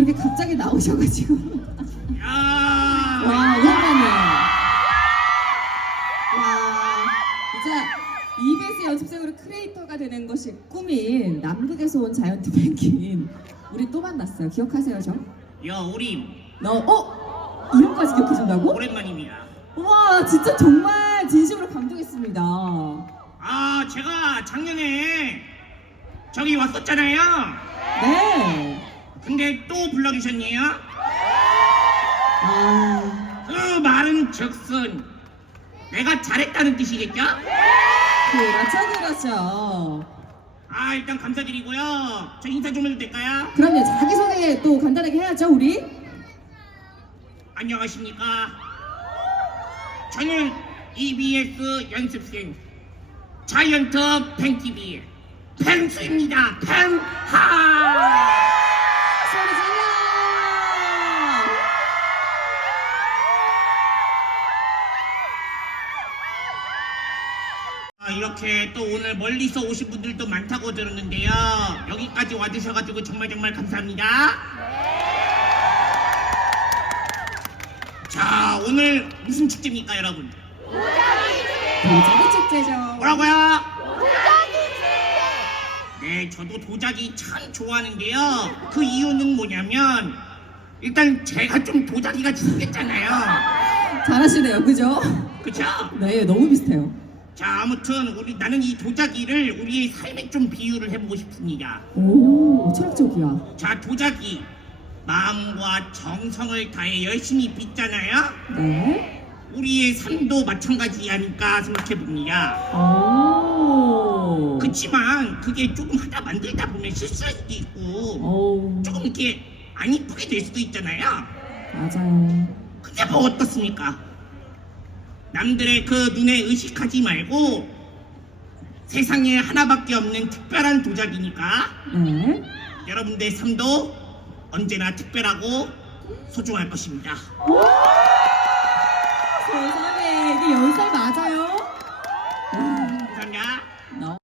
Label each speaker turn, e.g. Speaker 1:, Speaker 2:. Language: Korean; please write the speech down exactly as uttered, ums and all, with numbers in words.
Speaker 1: 이렇게 갑자기 나오셔가지고.
Speaker 2: 야,
Speaker 1: 와, 오랜만이에요. 와, 진짜 이비에스 연습생으로 크리에이터가 되는 것이 꿈인 남극에서 온 자이언트 펭귄. 우리 또 만났어요. 기억하세요, 저?
Speaker 2: 야, 우리
Speaker 1: 너, 어? 이름까지 기억해준다고?
Speaker 2: 오랜만입니다.
Speaker 1: 와, 진짜 정말 진심으로 감동했습니다.
Speaker 2: 아, 제가 작년에 저기 왔었잖아요.
Speaker 1: 네.
Speaker 2: 근데 또 불러주셨네요.
Speaker 1: 아,
Speaker 2: 그 말은 즉슨 내가 잘했다는 뜻이겠죠?
Speaker 1: 그렇죠, 그렇죠.
Speaker 2: 아, 일단 감사드리고요. 저 인사 좀 해도 될까요?
Speaker 1: 그럼요, 자기소개 또 간단하게 해야죠, 우리?
Speaker 2: 안녕하십니까? 저는 이비에스 연습생 자이언트 팽티비의 팽수입니다. 팽하!
Speaker 1: 소리 질러!
Speaker 2: 아, 이렇게 또 오늘 멀리서 오신 분들도 많다고 들었는데요. 여기까지 와주셔가지고 정말 정말 감사합니다. 자, 오늘 무슨 축제입니까, 여러분?
Speaker 1: 도자기 축제죠.
Speaker 2: 뭐라고요? 네, 저도 도자기 참 좋아하는데요. 그 이유는 뭐냐면 일단 제가 좀 도자기가 생겼잖아요.
Speaker 1: 잘하시네요, 그죠?
Speaker 2: 그쵸?
Speaker 1: 네, 너무 비슷해요.
Speaker 2: 자, 아무튼 우리 나는 이 도자기를 우리의 삶에 좀 비유를 해보고 싶습니다.
Speaker 1: 오, 철학적이야.
Speaker 2: 자, 도자기 마음과 정성을 다해 열심히 빚잖아요.
Speaker 1: 네.
Speaker 2: 우리의 삶도 마찬가지 아닐까 생각해봅니다.
Speaker 1: 오.
Speaker 2: 그치만 그게 조금 하다 만들다 보면 실수할 수도 있고
Speaker 1: 오.
Speaker 2: 조금 이렇게 안 이쁘게 될 수도 있잖아요.
Speaker 1: 맞아요.
Speaker 2: 근데 뭐 어떻습니까? 남들의 그 눈에 의식하지 말고 세상에 하나밖에 없는 특별한 도자기니까
Speaker 1: 네.
Speaker 2: 여러분들의 삶도 언제나 특별하고 소중할 것입니다.
Speaker 1: 오! 세상에, 이게 열 살 맞아요?
Speaker 2: 감사합니다.
Speaker 1: 너.